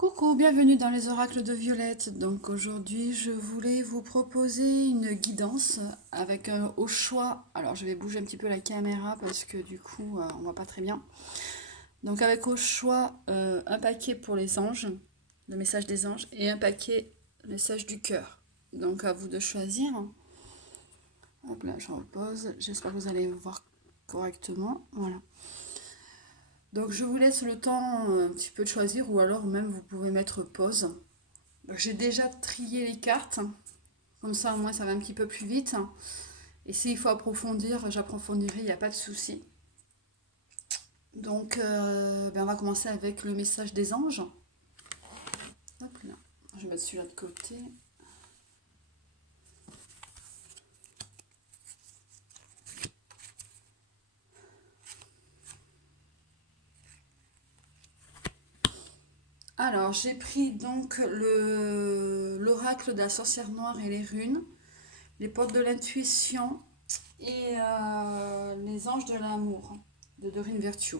Coucou, bienvenue dans les oracles de Violette. Donc aujourd'hui, je voulais vous proposer une guidance avec au choix. Alors je vais bouger un petit peu la caméra parce que du coup, on voit pas très bien. Donc avec au choix un paquet pour les anges, le message des anges, et un paquet le message du cœur. Donc à vous de choisir. Hop là, je repose. J'espère que vous allez voir correctement. Voilà. Donc je vous laisse le temps un petit peu de choisir ou alors même vous pouvez mettre pause. J'ai déjà trié les cartes, comme ça au moins ça va un petit peu plus vite. Et s'il faut approfondir, j'approfondirai, il n'y a pas de souci. Donc on va commencer avec le message des anges. Hop là. Je vais mettre celui-là de côté. Alors j'ai pris donc l'oracle de la sorcière noire et les runes, les portes de l'intuition et les anges de l'amour de Dorine Virtue.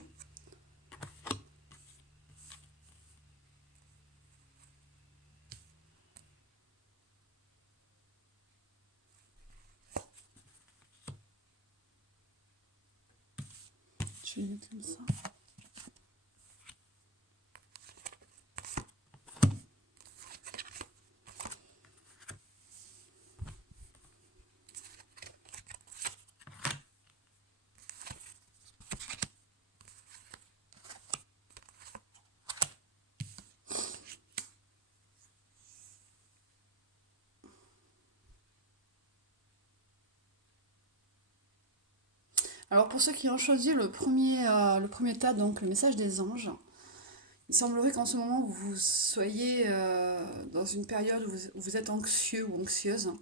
Je vais mettre comme ça. Alors pour ceux qui ont choisi le premier tas, donc le message des anges, il semblerait qu'en ce moment vous soyez dans une période où vous êtes anxieux ou anxieuse.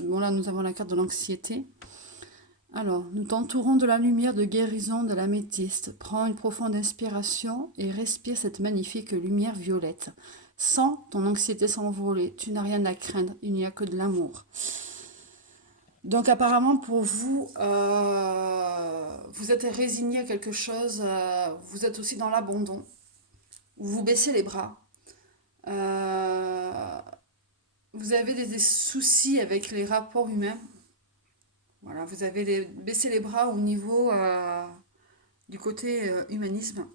Bon là nous avons la carte de l'anxiété. Alors, nous t'entourons de la lumière de guérison de l'améthyste. Prends une profonde inspiration et respire cette magnifique lumière violette. Sens ton anxiété s'envoler. Tu n'as rien à craindre, il n'y a que de l'amour. Donc apparemment pour vous, vous êtes résigné à quelque chose, vous êtes aussi dans l'abandon, vous baissez les bras, euh, vous avez des soucis avec les rapports humains, voilà, vous avez baissé les bras au niveau du côté humanisme.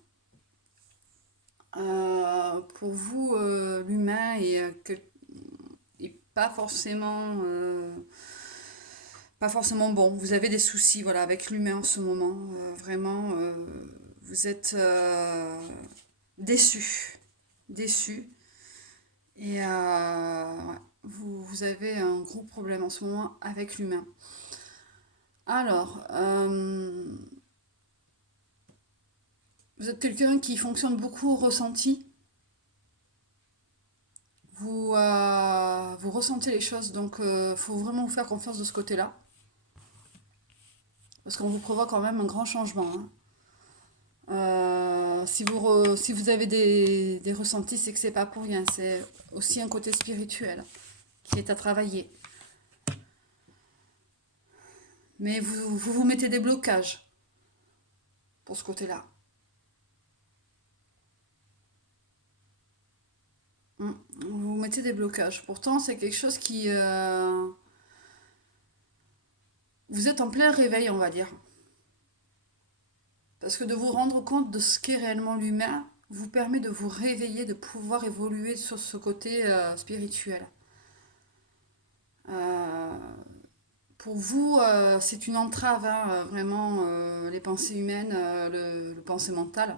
Pour vous, l'humain est pas forcément bon. Vous avez des soucis voilà, avec l'humain en ce moment. Vraiment, vous êtes déçu. Déçu. Et ouais, vous avez un gros problème en ce moment avec l'humain. Alors, vous êtes quelqu'un qui fonctionne beaucoup au ressenti. Vous ressentez les choses, donc il faut vraiment vous faire confiance de ce côté-là. Parce qu'on vous provoque quand même un grand changement, hein. Si vous avez des ressentis, c'est que c'est pas pour rien. C'est aussi un côté spirituel qui est à travailler. Mais vous mettez des blocages pour ce côté-là. Vous mettez des blocages. Pourtant, c'est quelque chose qui... vous êtes en plein réveil, on va dire. Parce que de vous rendre compte de ce qu'est réellement l'humain vous permet de vous réveiller, de pouvoir évoluer sur ce côté spirituel. Euh, pour vous, c'est une entrave, hein, vraiment, les pensées humaines, le pensée mental.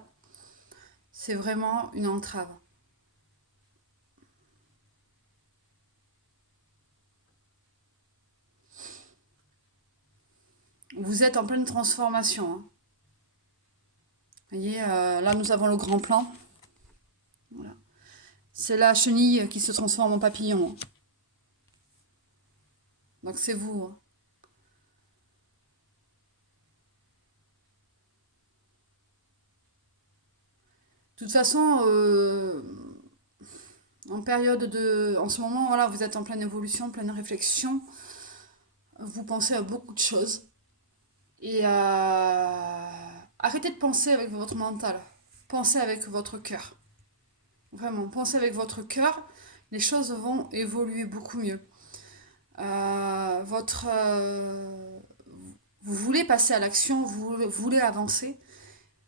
C'est vraiment une entrave. Vous êtes en pleine transformation, hein. Vous voyez, là, nous avons le grand plan. Voilà. C'est la chenille qui se transforme en papillon, hein. Donc c'est vous, hein. De toute façon, en ce moment, voilà, vous êtes en pleine évolution, en pleine réflexion. Vous pensez à beaucoup de choses. Et arrêtez de penser avec votre mental. Pensez avec votre cœur. Vraiment, pensez avec votre cœur, les choses vont évoluer beaucoup mieux. Euh, votre, euh, vous voulez passer à l'action, vous voulez avancer,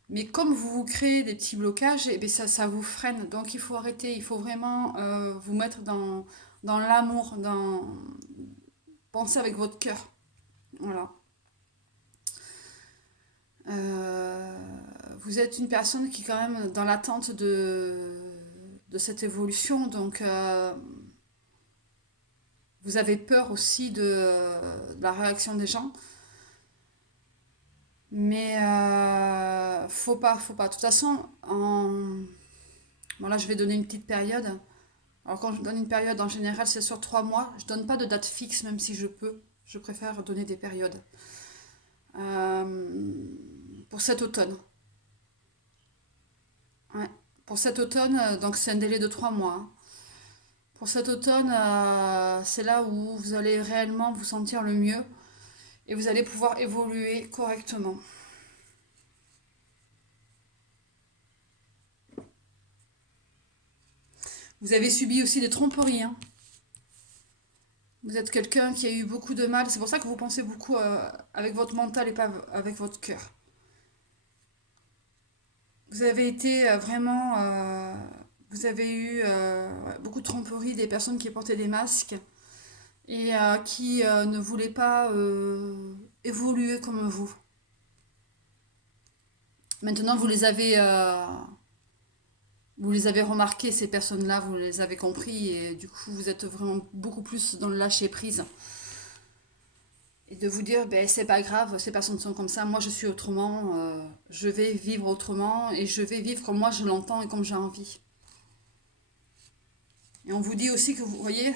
mais comme vous vous créez des petits blocages, et bien ça vous freine. Donc il faut arrêter, il faut vraiment vous mettre dans l'amour, penser avec votre cœur. Voilà. Euh, vous êtes une personne qui est quand même dans l'attente de cette évolution, donc vous avez peur aussi de la réaction des gens. Mais faut pas, faut pas. De toute façon, bon là je vais donner une petite période. Alors quand je donne une période, en général c'est sur 3 mois. Je donne pas de date fixe, même si je peux. Je préfère donner des périodes. Euh, pour cet automne. Ouais. Pour cet automne, donc c'est un délai de 3 mois, hein. Pour cet automne, c'est là où vous allez réellement vous sentir le mieux et vous allez pouvoir évoluer correctement. Vous avez subi aussi des tromperies, hein. Vous êtes quelqu'un qui a eu beaucoup de mal. C'est pour ça que vous pensez beaucoup avec votre mental et pas avec votre cœur. Vous avez été vraiment... vous avez eu ouais, beaucoup de tromperies, des personnes qui portaient des masques et qui ne voulaient pas évoluer comme vous. Maintenant, vous les avez remarquées, ces personnes-là, vous les avez compris et du coup, vous êtes vraiment beaucoup plus dans le lâcher prise. Et de vous dire, ben, c'est pas grave, ces personnes sont comme ça, moi je suis autrement, je vais vivre autrement et je vais vivre comme moi je l'entends et comme j'ai envie. Et on vous dit aussi que vous voyez,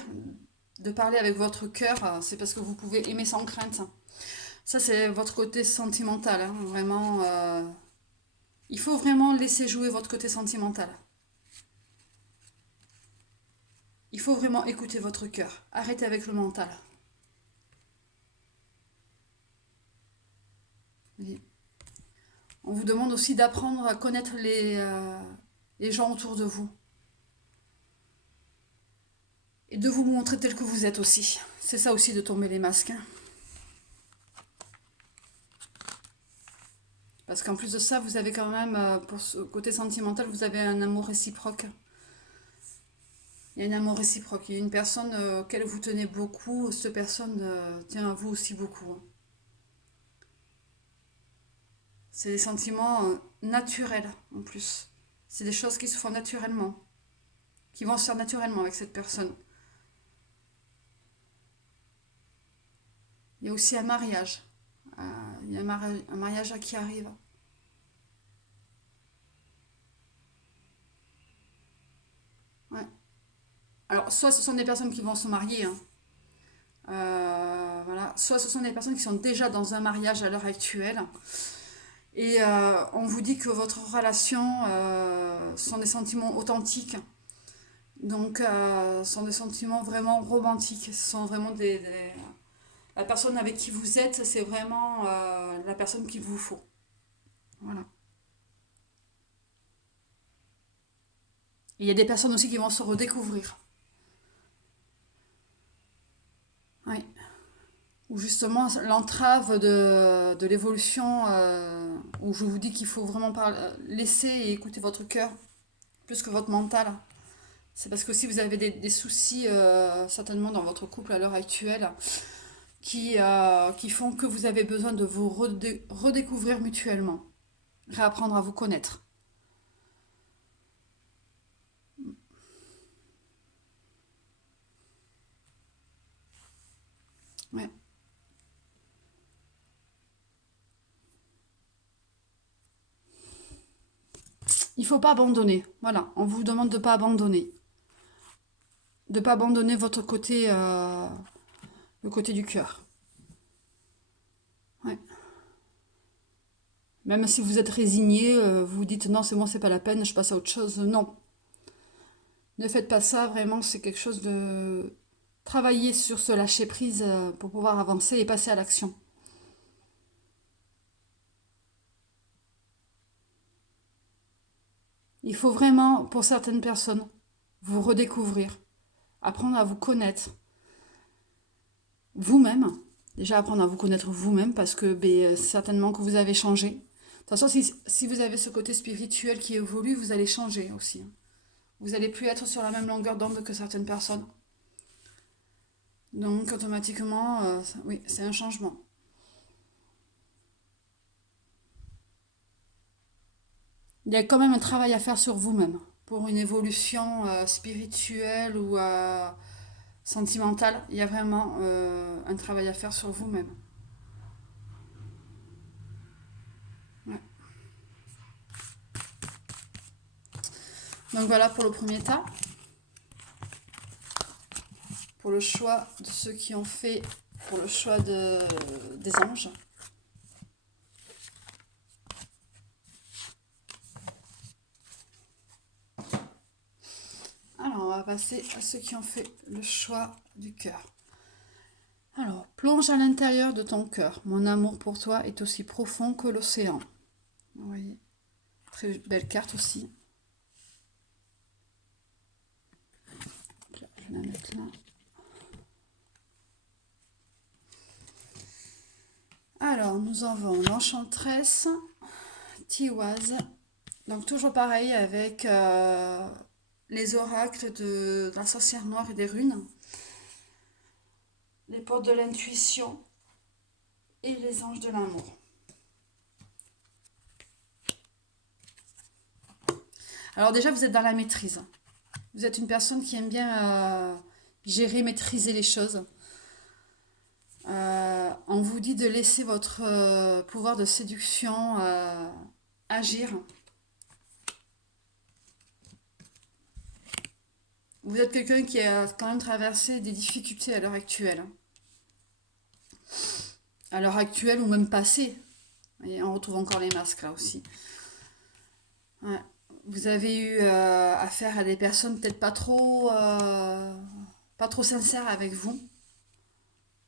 de parler avec votre cœur, c'est parce que vous pouvez aimer sans crainte. Ça, c'est votre côté sentimental, hein, vraiment. Il faut vraiment laisser jouer votre côté sentimental. Il faut vraiment écouter votre cœur. Arrêtez avec le mental. Oui. On vous demande aussi d'apprendre à connaître les gens autour de vous. Et de vous montrer tel que vous êtes aussi. C'est ça aussi de tomber les masques, hein. Parce qu'en plus de ça, vous avez quand même, pour ce côté sentimental, vous avez un amour réciproque. Il y a un amour réciproque. Il y a une personne auquel vous tenez beaucoup. Cette personne tient à vous aussi beaucoup, hein. C'est des sentiments naturels en plus. C'est des choses qui se font naturellement. Qui vont se faire naturellement avec cette personne. Il y a aussi un mariage. Euh, il y a un mariage qui arrive. Ouais. Alors, soit ce sont des personnes qui vont se marier, hein. Voilà. Soit ce sont des personnes qui sont déjà dans un mariage à l'heure actuelle. Et on vous dit que votre relation sont des sentiments authentiques. Donc, sont des sentiments vraiment romantiques. Ce sont vraiment la personne avec qui vous êtes, c'est vraiment la personne qu'il vous faut. Voilà. Il y a des personnes aussi qui vont se redécouvrir. Oui. Ou justement l'entrave de l'évolution, où je vous dis qu'il faut vraiment laisser et écouter votre cœur plus que votre mental. C'est parce que si vous avez des soucis certainement dans votre couple à l'heure actuelle qui font que vous avez besoin de vous redécouvrir mutuellement, réapprendre à vous connaître. Ouais. Il ne faut pas abandonner. Voilà, on vous demande de ne pas abandonner. De ne pas abandonner votre côté, le côté du cœur. Ouais. Même si vous êtes résigné, vous dites non, c'est bon, c'est pas la peine, je passe à autre chose. Non, ne faites pas ça, vraiment, c'est quelque chose de... Travailler sur ce lâcher prise pour pouvoir avancer et passer à l'action. Il faut vraiment, pour certaines personnes, vous redécouvrir, apprendre à vous connaître vous-même. Déjà apprendre à vous connaître vous-même parce que certainement que vous avez changé. De toute façon, si vous avez ce côté spirituel qui évolue, vous allez changer aussi. Vous n'allez plus être sur la même longueur d'onde que certaines personnes. Donc automatiquement, oui, c'est un changement. Il y a quand même un travail à faire sur vous-même pour une évolution spirituelle ou sentimentale. Il y a vraiment un travail à faire sur vous-même. Ouais. Donc voilà pour le premier tas, pour le choix de ceux qui ont fait, pour le choix des anges. Alors on va passer à ceux qui ont fait le choix du cœur. Alors, plonge à l'intérieur de ton cœur. Mon amour pour toi est aussi profond que l'océan. Vous voyez, très belle carte aussi. Je vais la mettre là. Alors, nous avons l'enchantresse, Tiwaz. Donc, toujours pareil avec les oracles de la sorcière noire et des runes, les portes de l'intuition et les anges de l'amour. Alors déjà, vous êtes dans la maîtrise. Vous êtes une personne qui aime bien gérer, maîtriser les choses. On vous dit de laisser votre pouvoir de séduction agir. Vous êtes quelqu'un qui a quand même traversé des difficultés à l'heure actuelle. À l'heure actuelle ou même passée. Et on retrouve encore les masques là aussi. Ouais. Vous avez eu affaire à des personnes peut-être pas trop sincères avec vous,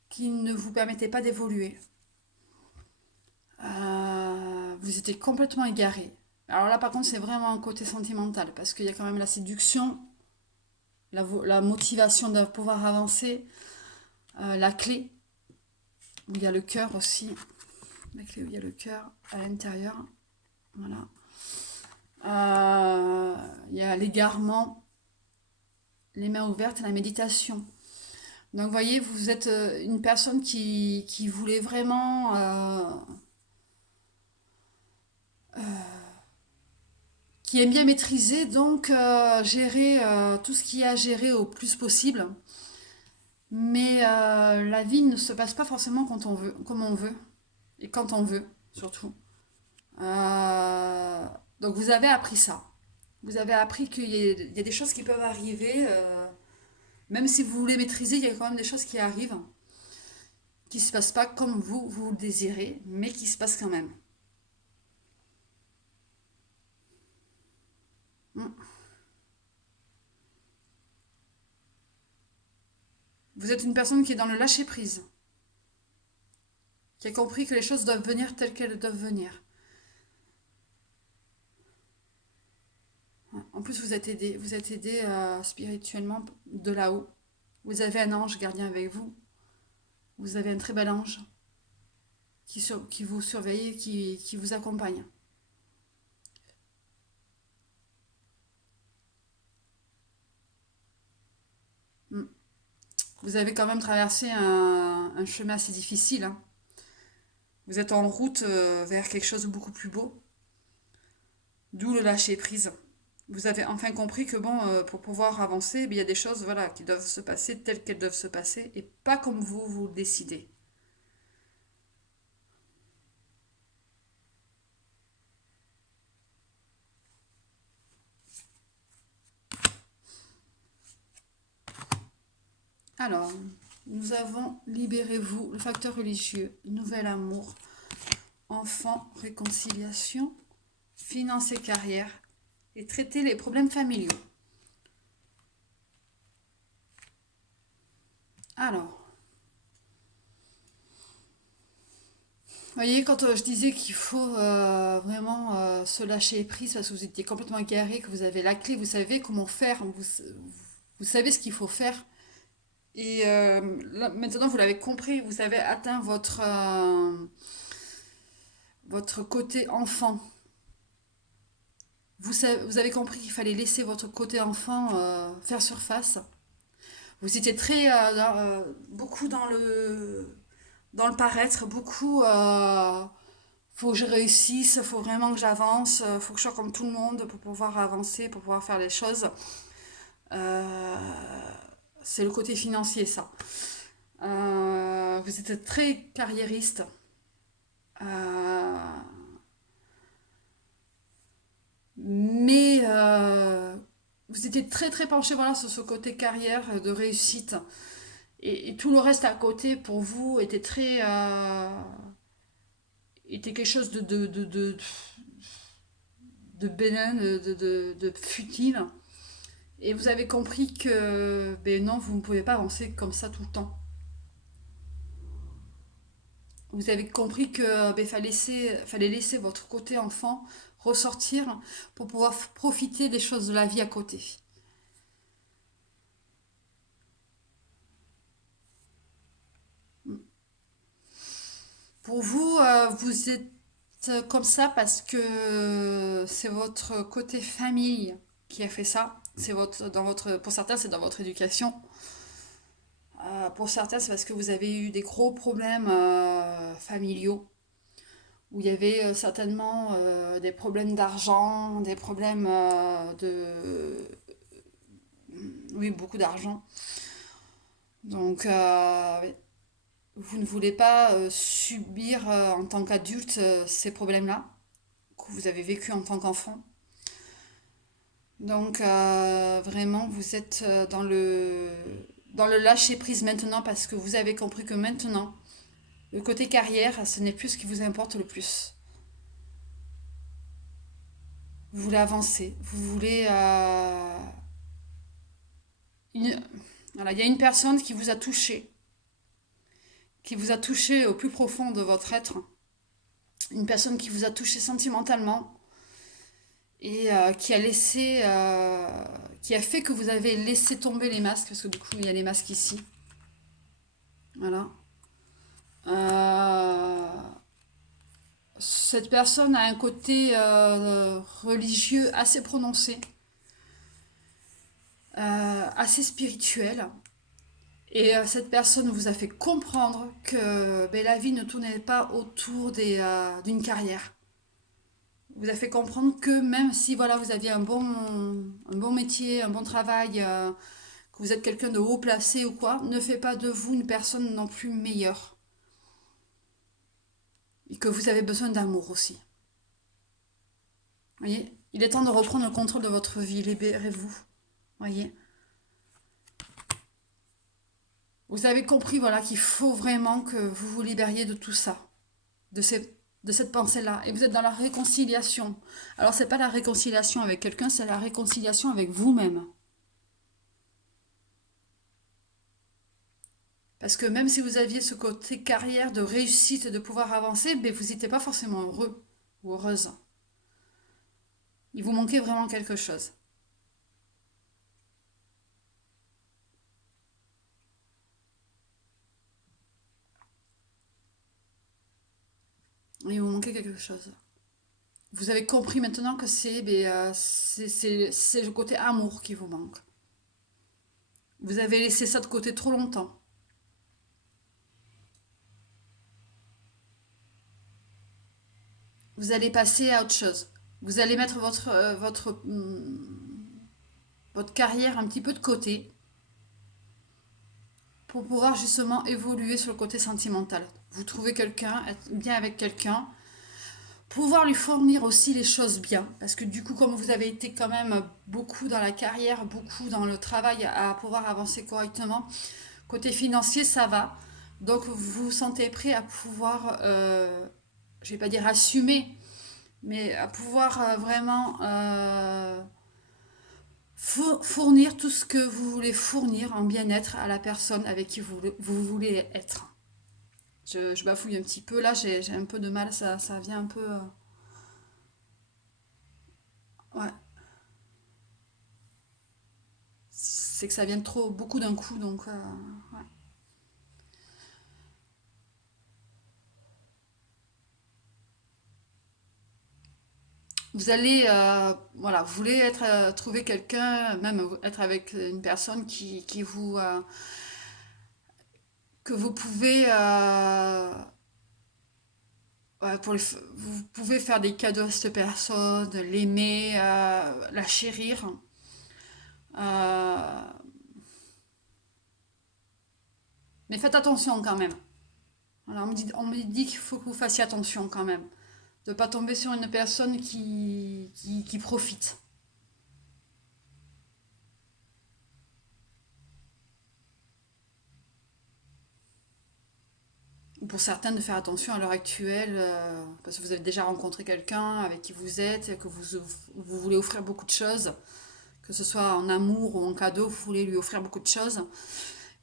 qui ne vous permettaient pas d'évoluer. Vous étiez complètement égaré. Alors là, par contre, c'est vraiment un côté sentimental, parce qu'il y a quand même la séduction, la motivation de pouvoir avancer, la clé, où il y a le cœur aussi. La clé où il y a le cœur à l'intérieur. Voilà. Il y a l'égarement, les mains ouvertes et la méditation. Donc, vous voyez, vous êtes une personne qui voulait vraiment qui aime bien maîtriser, donc gérer tout ce qu'il y a à gérer au plus possible. Mais la vie ne se passe pas forcément quand on veut, comme on veut, et quand on veut, surtout. Euh, donc vous avez appris ça. Vous avez appris qu'il y a des choses qui peuvent arriver, même si vous voulez maîtriser, il y a quand même des choses qui arrivent, qui ne se passent pas comme vous le désirez, mais qui se passent quand même. Mm. Vous êtes une personne qui est dans le lâcher-prise, qui a compris que les choses doivent venir telles qu'elles doivent venir. Ouais. En plus, vous êtes aidé spirituellement de là-haut. Vous avez un ange gardien avec vous. Vous avez un très bel ange qui vous surveille et qui vous accompagne. Mm. Vous avez quand même traversé un chemin assez difficile, hein. Vous êtes en route vers quelque chose de beaucoup plus beau, d'où le lâcher prise. Vous avez enfin compris que bon, pour pouvoir avancer, il y a des choses voilà, qui doivent se passer telles qu'elles doivent se passer et pas comme vous le décidez. Alors, nous avons libérez-vous, le facteur religieux, nouvel amour, enfant, réconciliation, finance et carrière, et traiter les problèmes familiaux. Alors, Voyez, quand je disais qu'il faut vraiment se lâcher prise parce que vous étiez complètement égaré, que vous avez la clé, vous savez comment faire, vous savez ce qu'il faut faire. Et là, maintenant, vous l'avez compris, vous avez atteint votre côté enfant. Vous avez compris qu'il fallait laisser votre côté enfant faire surface. Vous étiez beaucoup dans le paraître, beaucoup faut que je réussisse, faut vraiment que j'avance, faut que je sois comme tout le monde pour pouvoir avancer, pour pouvoir faire les choses. Euh, c'est le côté financier, ça. Vous êtes très carriériste. Euh, mais vous étiez très très penché voilà, sur ce côté carrière, de réussite. Et tout le reste à côté, pour vous, était quelque chose de bénin, de futile. Et vous avez compris que ben non, vous ne pouvez pas avancer comme ça tout le temps. Vous avez compris que ben, fallait laisser votre côté enfant ressortir pour pouvoir profiter des choses de la vie à côté. Pour vous, vous êtes comme ça parce que c'est votre côté famille qui a fait ça. Pour certains, c'est dans votre éducation. Pour certains, c'est parce que vous avez eu des gros problèmes familiaux où il y avait certainement des problèmes d'argent, des problèmes oui, beaucoup d'argent. Donc, oui, vous ne voulez pas subir en tant qu'adulte ces problèmes-là que vous avez vécu en tant qu'enfant. Donc, vraiment, vous êtes dans le lâcher-prise maintenant parce que vous avez compris que maintenant, le côté carrière, ce n'est plus ce qui vous importe le plus. Vous voulez avancer, vous voulez... une- Voilà, il y a une personne qui vous a touché au plus profond de votre être, une personne qui vous a touché sentimentalement et qui a fait que vous avez laissé tomber les masques, parce que du coup il y a les masques ici. Voilà. Euh, cette personne a un côté religieux assez prononcé, assez spirituel. Et cette personne vous a fait comprendre que ben, la vie ne tournait pas autour d'une carrière. Vous a fait comprendre que même si voilà, vous aviez un bon métier, un bon travail, que vous êtes quelqu'un de haut placé ou quoi, ne fait pas de vous une personne non plus meilleure. Et que vous avez besoin d'amour aussi. Voyez, il est temps de reprendre le contrôle de votre vie. Libérez-vous. Voyez. Vous avez compris voilà, qu'il faut vraiment que vous vous libériez de tout ça, de cette pensée-là. Et vous êtes dans la réconciliation. Alors, c'est pas la réconciliation avec quelqu'un, c'est la réconciliation avec vous-même. Parce que même si vous aviez ce côté carrière de réussite, de pouvoir avancer, mais vous n'étiez pas forcément heureux ou heureuse. Il vous manquait vraiment quelque chose. Il vous manquait quelque chose. Vous avez compris maintenant que c'est le côté amour qui vous manque. Vous avez laissé ça de côté trop longtemps. Vous allez passer à autre chose. Vous allez mettre votre carrière un petit peu de côté pour pouvoir justement évoluer sur le côté sentimental. Vous trouvez quelqu'un, être bien avec quelqu'un, pouvoir lui fournir aussi les choses bien. Parce que du coup, comme vous avez été quand même beaucoup dans la carrière, beaucoup dans le travail à pouvoir avancer correctement, côté financier, ça va. Donc vous vous sentez prêt à pouvoir, je vais pas dire assumer, mais à pouvoir vraiment fournir tout ce que vous voulez fournir en bien-être à la personne avec qui vous voulez être. Je bafouille un petit peu. Là, j'ai un peu de mal. Ça vient un peu. Ouais. C'est que ça vient trop, beaucoup d'un coup. Donc, ouais. Vous allez, voilà, vous voulez être, trouver quelqu'un, même être avec une personne qui vous, que vous pouvez, ouais, vous pouvez faire des cadeaux à cette personne, l'aimer, la chérir. Euh, mais faites attention quand même. Voilà, on me dit qu'il faut que vous fassiez attention quand même. De ne pas tomber sur une personne qui profite. Pour certains, de faire attention à l'heure actuelle, parce que vous avez déjà rencontré quelqu'un avec qui vous êtes, et que vous voulez offrir beaucoup de choses, que ce soit en amour ou en cadeau, vous voulez lui offrir beaucoup de choses.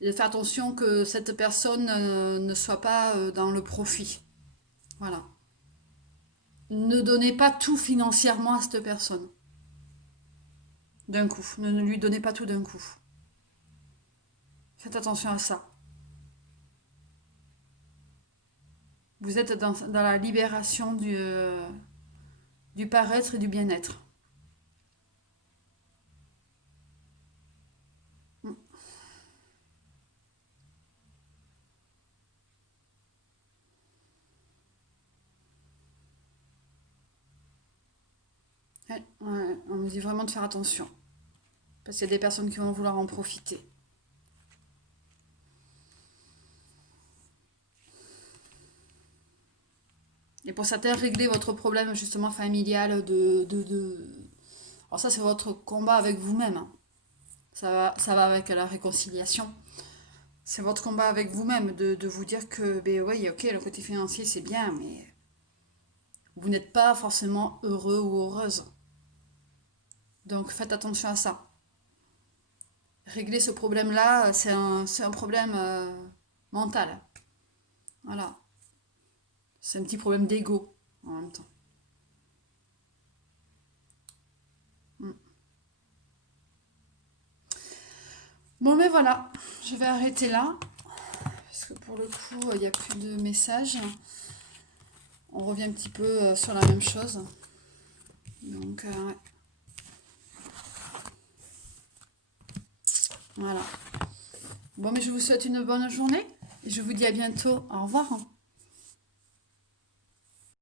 Et de faire attention que cette personne ne soit pas dans le profit. Voilà. Ne donnez pas tout financièrement à cette personne d'un coup. Ne lui donnez pas tout d'un coup. Faites attention à ça. Vous êtes dans la libération du paraître et du bien-être. Mm. Ouais, ouais, on me dit vraiment de faire attention. Parce qu'il y a des personnes qui vont vouloir en profiter. Et pour certains, régler votre problème justement familial Alors ça, c'est votre combat avec vous-même, hein. Ça va avec la réconciliation. C'est votre combat avec vous-même de vous dire que, ben oui, ok, le côté financier, c'est bien, mais vous n'êtes pas forcément heureux ou heureuse. Donc faites attention à ça. Régler ce problème-là, c'est un problème mental. Voilà. C'est un petit problème d'ego en même temps. Mm. Bon, mais voilà, je vais arrêter là, parce que pour le coup, il n'y a plus de messages. On revient un petit peu sur la même chose. Donc, ouais, voilà. Bon, mais je vous souhaite une bonne journée et je vous dis à bientôt. Au revoir.